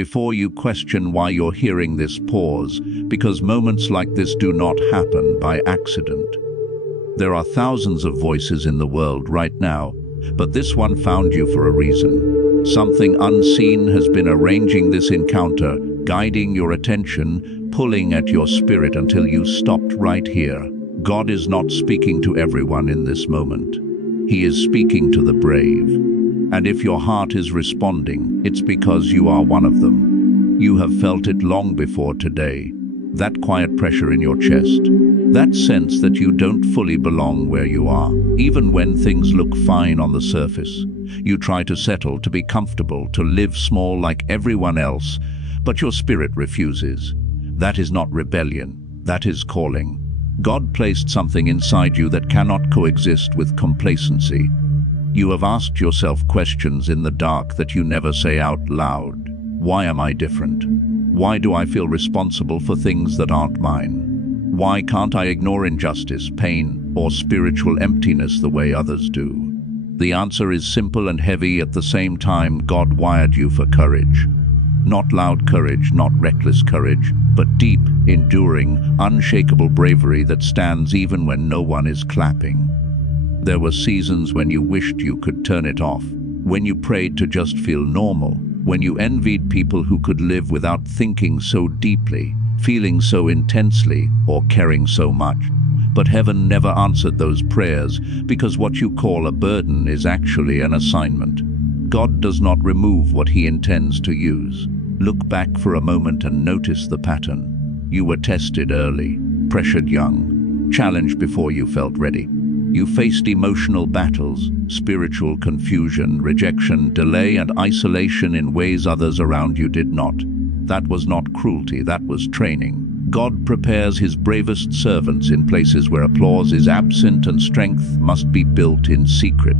Before you question why you're hearing this, pause, because moments like this do not happen by accident. There are thousands of voices in the world right now, but this one found you for a reason. Something unseen has been arranging this encounter, guiding your attention, pulling at your spirit until you stopped right here. God is not speaking to everyone in this moment. He is speaking to the brave. And if your heart is responding, it's because you are one of them. You have felt it long before today. That quiet pressure in your chest. That sense that you don't fully belong where you are. Even when things look fine on the surface. You try to settle, to be comfortable, to live small like everyone else, but your spirit refuses. That is not rebellion. That is calling. God placed something inside you that cannot coexist with complacency. You have asked yourself questions in the dark that you never say out loud. Why am I different? Why do I feel responsible for things that aren't mine? Why can't I ignore injustice, pain, or spiritual emptiness the way others do? The answer is simple and heavy at the same time. God wired you for courage. Not loud courage, not reckless courage, but deep, enduring, unshakable bravery that stands even when no one is clapping. There were seasons when you wished you could turn it off, when you prayed to just feel normal, when you envied people who could live without thinking so deeply, feeling so intensely, or caring so much. But heaven never answered those prayers, because what you call a burden is actually an assignment. God does not remove what He intends to use. Look back for a moment and notice the pattern. You were tested early, pressured young, challenged before you felt ready. You faced emotional battles, spiritual confusion, rejection, delay, and isolation in ways others around you did not. That was not cruelty, that was training. God prepares His bravest servants in places where applause is absent and strength must be built in secret.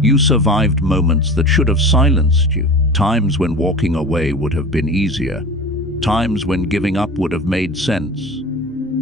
You survived moments that should have silenced you, times when walking away would have been easier, times when giving up would have made sense.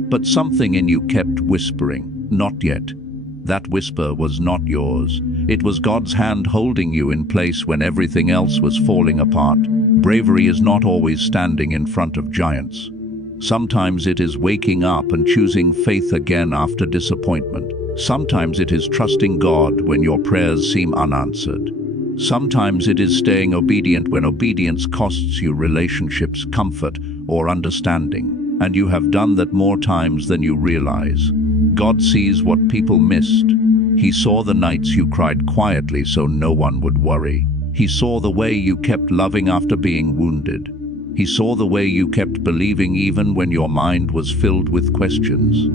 But something in you kept whispering, "Not yet." That whisper was not yours. It was God's hand holding you in place when everything else was falling apart. Bravery is not always standing in front of giants. Sometimes it is waking up and choosing faith again after disappointment. Sometimes it is trusting God when your prayers seem unanswered. Sometimes it is staying obedient when obedience costs you relationships, comfort, or understanding. And you have done that more times than you realize. God sees what people missed. He saw the nights you cried quietly so no one would worry. He saw the way you kept loving after being wounded. He saw the way you kept believing even when your mind was filled with questions.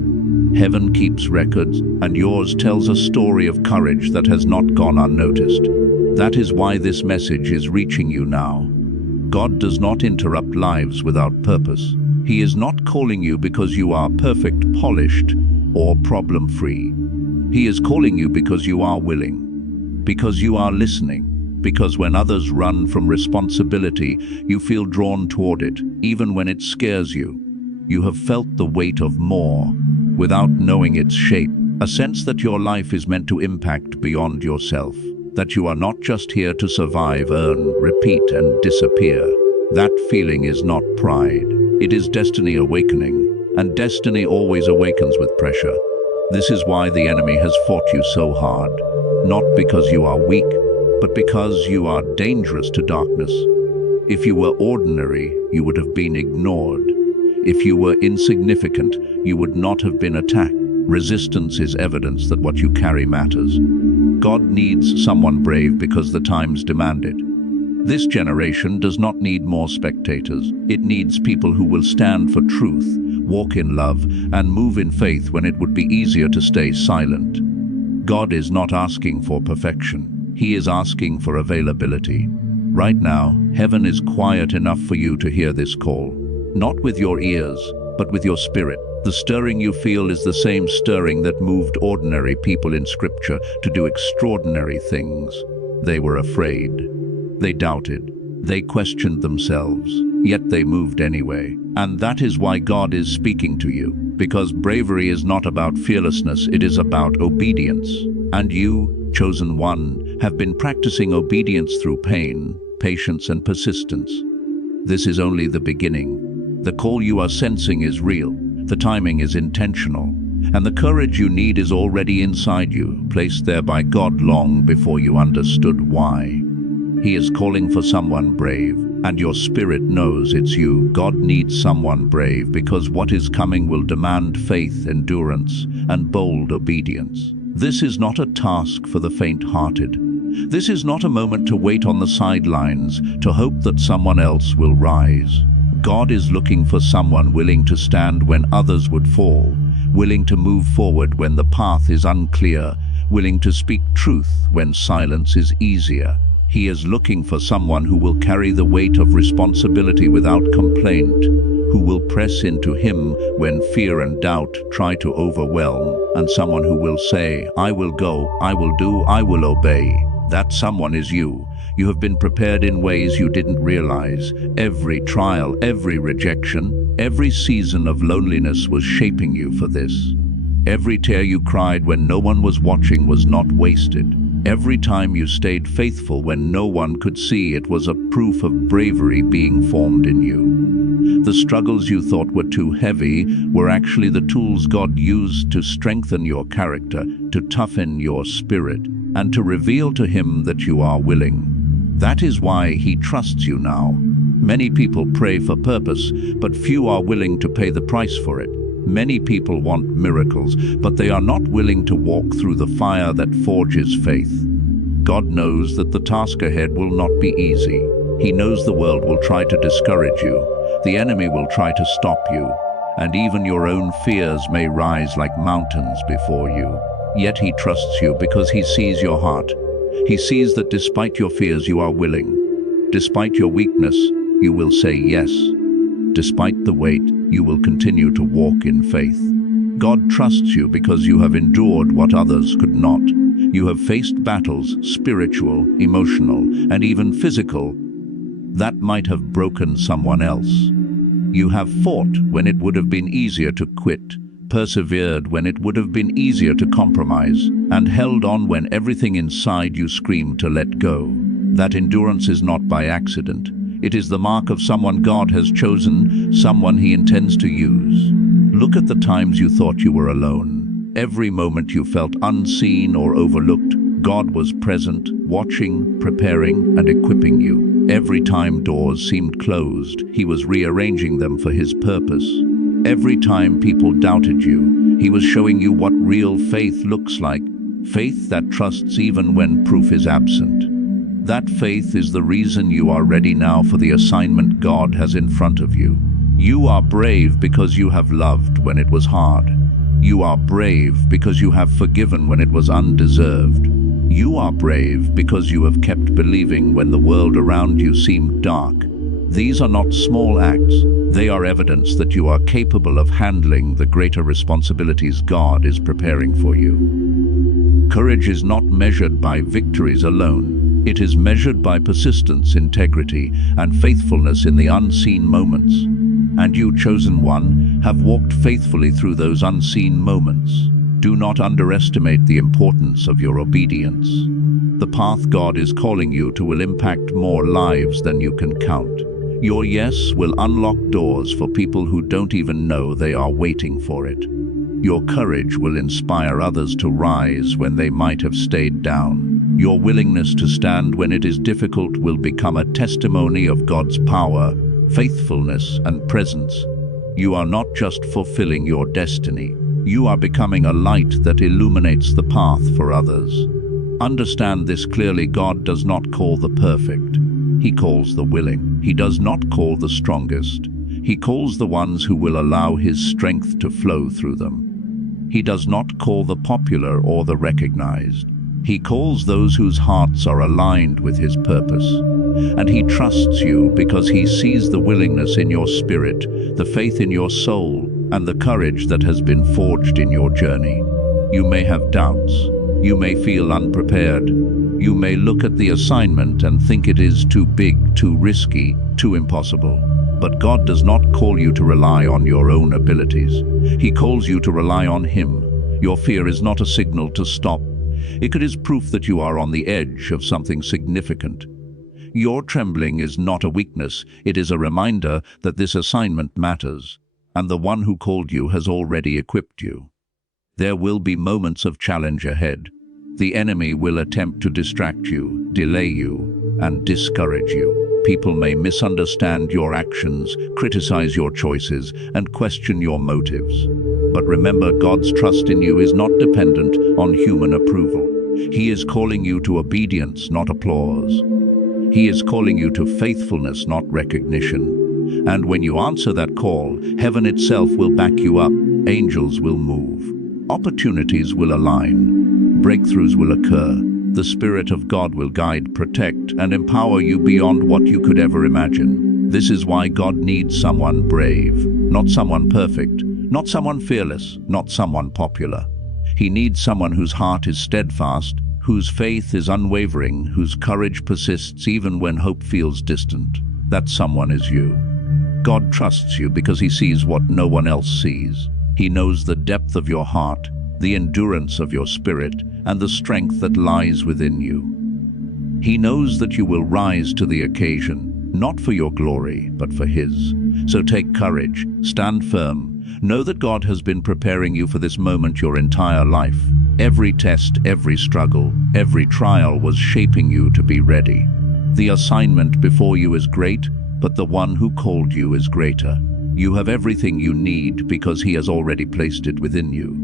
Heaven keeps records, and yours tells a story of courage that has not gone unnoticed. That is why this message is reaching you now. God does not interrupt lives without purpose. He is not calling you because you are perfect, polished, or problem-free. He is calling you because you are willing, because you are listening, because when others run from responsibility, you feel drawn toward it, even when it scares you. You have felt the weight of more, without knowing its shape, a sense that your life is meant to impact beyond yourself, that you are not just here to survive, earn, repeat, and disappear. That feeling is not pride. It is destiny awakening. And destiny always awakens with pressure. This is why the enemy has fought you so hard. Not because you are weak, but because you are dangerous to darkness. If you were ordinary, you would have been ignored. If you were insignificant, you would not have been attacked. Resistance is evidence that what you carry matters. God needs someone brave because the times demand it. This generation does not need more spectators. It needs people who will stand for truth, walk in love, and move in faith when it would be easier to stay silent. God is not asking for perfection. He is asking for availability. Right now, heaven is quiet enough for you to hear this call. Not with your ears, but with your spirit. The stirring you feel is the same stirring that moved ordinary people in Scripture to do extraordinary things. They were afraid. They doubted. They questioned themselves. Yet they moved anyway. And that is why God is speaking to you. Because bravery is not about fearlessness, it is about obedience. And you, chosen one, have been practicing obedience through pain, patience, and persistence. This is only the beginning. The call you are sensing is real, the timing is intentional, and the courage you need is already inside you, placed there by God long before you understood why. He is calling for someone brave, and your spirit knows it's you. God needs someone brave because what is coming will demand faith, endurance, and bold obedience. This is not a task for the faint-hearted. This is not a moment to wait on the sidelines, to hope that someone else will rise. God is looking for someone willing to stand when others would fall, willing to move forward when the path is unclear, willing to speak truth when silence is easier. He is looking for someone who will carry the weight of responsibility without complaint, who will press into him when fear and doubt try to overwhelm, and someone who will say, "I will go, I will do, I will obey." That someone is you. You have been prepared in ways you didn't realize. Every trial, every rejection, every season of loneliness was shaping you for this. Every tear you cried when no one was watching was not wasted. Every time you stayed faithful when no one could see, it was a proof of bravery being formed in you. The struggles you thought were too heavy were actually the tools God used to strengthen your character, to toughen your spirit, and to reveal to Him that you are willing. That is why He trusts you now. Many people pray for purpose, but few are willing to pay the price for it. Many people want miracles, but they are not willing to walk through the fire that forges faith. God knows that the task ahead will not be easy. He knows the world will try to discourage you. The enemy will try to stop you, and even your own fears may rise like mountains before you. Yet He trusts you because He sees your heart. He sees that despite your fears, you are willing. Despite your weakness, you will say yes. Despite the weight, you will continue to walk in faith. God trusts you because you have endured what others could not. You have faced battles, spiritual, emotional, and even physical, that might have broken someone else. You have fought when it would have been easier to quit, persevered when it would have been easier to compromise, and held on when everything inside you screamed to let go. That endurance is not by accident. It is the mark of someone God has chosen, someone He intends to use. Look at the times you thought you were alone. Every moment you felt unseen or overlooked, God was present, watching, preparing, and equipping you. Every time doors seemed closed, He was rearranging them for His purpose. Every time people doubted you, He was showing you what real faith looks like, faith that trusts even when proof is absent. That faith is the reason you are ready now for the assignment God has in front of you. You are brave because you have loved when it was hard. You are brave because you have forgiven when it was undeserved. You are brave because you have kept believing when the world around you seemed dark. These are not small acts. They are evidence that you are capable of handling the greater responsibilities God is preparing for you. Courage is not measured by victories alone. It is measured by persistence, integrity, and faithfulness in the unseen moments. And you, chosen one, have walked faithfully through those unseen moments. Do not underestimate the importance of your obedience. The path God is calling you to will impact more lives than you can count. Your yes will unlock doors for people who don't even know they are waiting for it. Your courage will inspire others to rise when they might have stayed down. Your willingness to stand when it is difficult will become a testimony of God's power, faithfulness, and presence. You are not just fulfilling your destiny. You are becoming a light that illuminates the path for others. Understand this clearly: God does not call the perfect. He calls the willing. He does not call the strongest. He calls the ones who will allow His strength to flow through them. He does not call the popular or the recognized. He calls those whose hearts are aligned with His purpose. And He trusts you because He sees the willingness in your spirit, the faith in your soul, and the courage that has been forged in your journey. You may have doubts. You may feel unprepared. You may look at the assignment and think it is too big, too risky, too impossible. But God does not call you to rely on your own abilities. He calls you to rely on Him. Your fear is not a signal to stop. It is proof that you are on the edge of something significant. Your trembling is not a weakness, it is a reminder that this assignment matters, and the one who called you has already equipped you. There will be moments of challenge ahead. The enemy will attempt to distract you, delay you, and discourage you. People may misunderstand your actions, criticize your choices, and question your motives. But remember, God's trust in you is not dependent on human approval. He is calling you to obedience, not applause. He is calling you to faithfulness, not recognition. And when you answer that call, heaven itself will back you up, angels will move, opportunities will align, breakthroughs will occur. The Spirit of God will guide, protect, and empower you beyond what you could ever imagine. This is why God needs someone brave, not someone perfect, not someone fearless, not someone popular. He needs someone whose heart is steadfast, whose faith is unwavering, whose courage persists even when hope feels distant. That someone is you. God trusts you because He sees what no one else sees. He knows the depth of your heart, the endurance of your spirit, and the strength that lies within you. He knows that you will rise to the occasion, not for your glory, but for His. So take courage, stand firm, know that God has been preparing you for this moment your entire life. Every test, every struggle, every trial was shaping you to be ready. The assignment before you is great, but the one who called you is greater. You have everything you need because He has already placed it within you.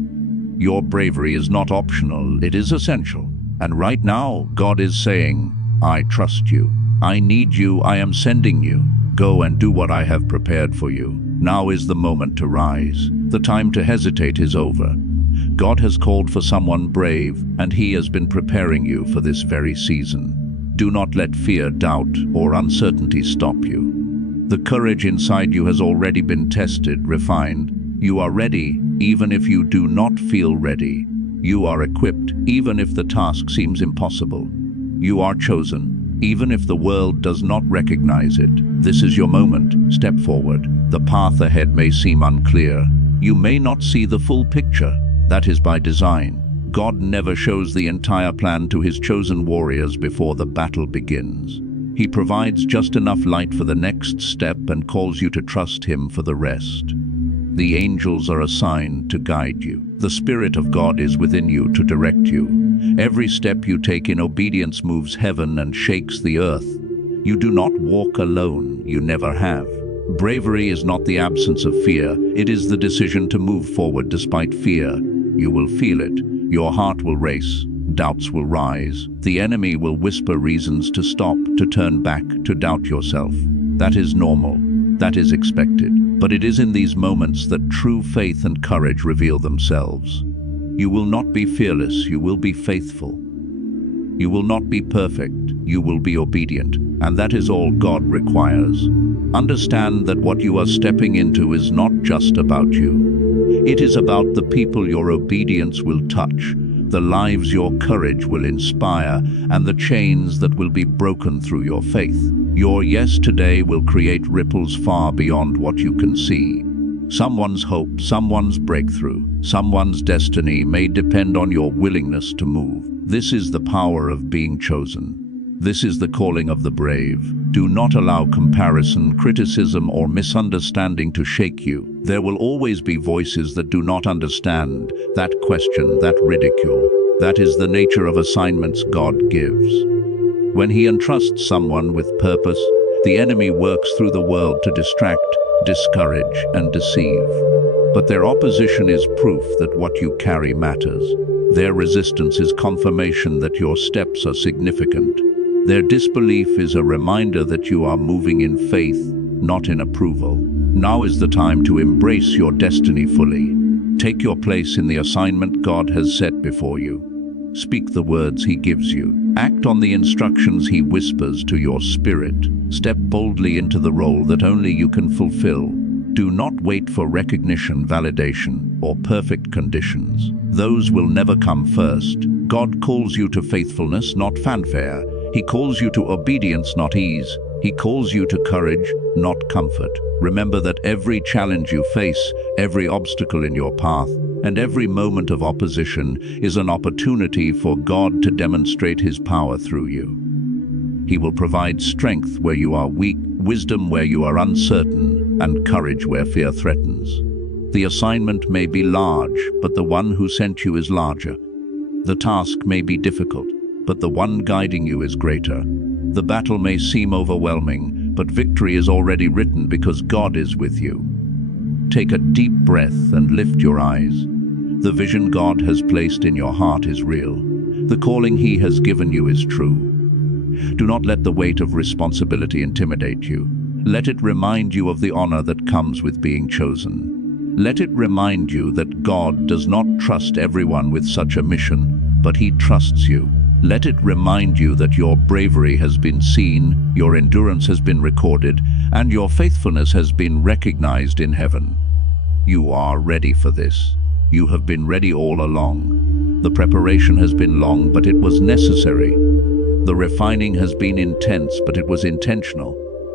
Your bravery is not optional, it is essential. And right now, God is saying, I trust you. I need you, I am sending you. Go and do what I have prepared for you. Now is the moment to rise. The time to hesitate is over. God has called for someone brave, and He has been preparing you for this very season. Do not let fear, doubt, or uncertainty stop you. The courage inside you has already been tested, refined. You are ready, even if you do not feel ready. You are equipped, even if the task seems impossible. You are chosen, even if the world does not recognize it. This is your moment. Step forward. The path ahead may seem unclear. You may not see the full picture. That is by design. God never shows the entire plan to His chosen warriors before the battle begins. He provides just enough light for the next step and calls you to trust Him for the rest. The angels are assigned to guide you. The Spirit of God is within you to direct you. Every step you take in obedience moves heaven and shakes the earth. You do not walk alone, you never have. Bravery is not the absence of fear, it is the decision to move forward despite fear. You will feel it, your heart will race, doubts will rise. The enemy will whisper reasons to stop, to turn back, to doubt yourself. That is normal, that is expected. But it is in these moments that true faith and courage reveal themselves. You will not be fearless, you will be faithful. You will not be perfect, you will be obedient, and that is all God requires. Understand that what you are stepping into is not just about you. It is about the people your obedience will touch, the lives your courage will inspire, and the chains that will be broken through your faith. Your yes today will create ripples far beyond what you can see. Someone's hope, someone's breakthrough, someone's destiny may depend on your willingness to move. This is the power of being chosen. This is the calling of the brave. Do not allow comparison, criticism, or misunderstanding to shake you. There will always be voices that do not understand, that question, that ridicule. That is the nature of assignments God gives. When He entrusts someone with purpose, the enemy works through the world to distract, discourage, and deceive. But their opposition is proof that what you carry matters. Their resistance is confirmation that your steps are significant. Their disbelief is a reminder that you are moving in faith, not in approval. Now is the time to embrace your destiny fully. Take your place in the assignment God has set before you. Speak the words He gives you. Act on the instructions He whispers to your spirit. Step boldly into the role that only you can fulfill. Do not wait for recognition, validation, or perfect conditions. Those will never come first. God calls you to faithfulness, not fanfare. He calls you to obedience, not ease. He calls you to courage, not comfort. Remember that every challenge you face, every obstacle in your path, and every moment of opposition is an opportunity for God to demonstrate His power through you. He will provide strength where you are weak, wisdom where you are uncertain, and courage where fear threatens. The assignment may be large, but the one who sent you is larger. The task may be difficult, but the one guiding you is greater. The battle may seem overwhelming, but victory is already written because God is with you. Take a deep breath and lift your eyes. The vision God has placed in your heart is real. The calling He has given you is true. Do not let the weight of responsibility intimidate you. Let it remind you of the honor that comes with being chosen. Let it remind you that God does not trust everyone with such a mission, but He trusts you. Let it remind you that your bravery has been seen, your endurance has been recorded, and your faithfulness has been recognized in heaven. You are ready for this. You have been ready all along. The preparation has been long, but it was necessary. The refining has been intense, but it was intentional.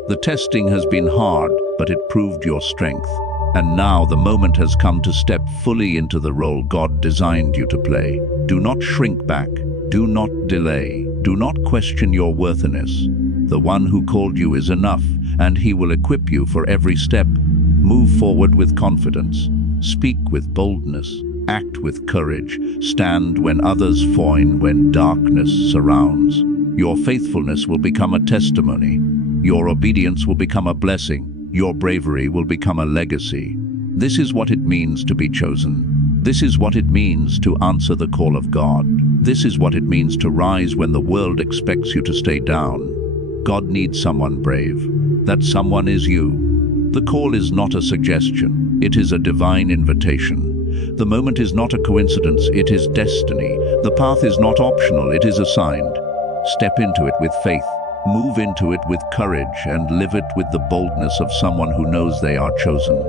The testing has been hard, but it proved your strength. And now the moment has come to step fully into the role God designed you to play. Do not shrink back. Do not delay. Do not question your worthiness. The one who called you is enough, and He will equip you for every step. Move forward with confidence. Speak with boldness. Act with courage. Stand when others fawn, when darkness surrounds. Your faithfulness will become a testimony. Your obedience will become a blessing. Your bravery will become a legacy. This is what it means to be chosen. This is what it means to answer the call of God. This is what it means to rise when the world expects you to stay down. God needs someone brave. That someone is you. The call is not a suggestion. It is a divine invitation. The moment is not a coincidence. It is destiny. The path is not optional. It is assigned. Step into it with faith. Move into it with courage and live it with the boldness of someone who knows they are chosen.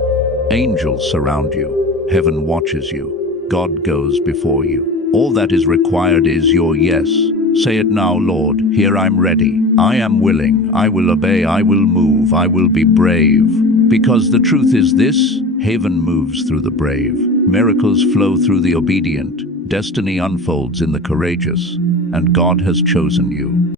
Angels surround you. Heaven watches you. God goes before you. All that is required is your yes. Say it now, Lord. Here I'm ready. I am willing. I will obey. I will move. I will be brave. Because the truth is this, heaven moves through the brave. Miracles flow through the obedient. Destiny unfolds in the courageous. And God has chosen you.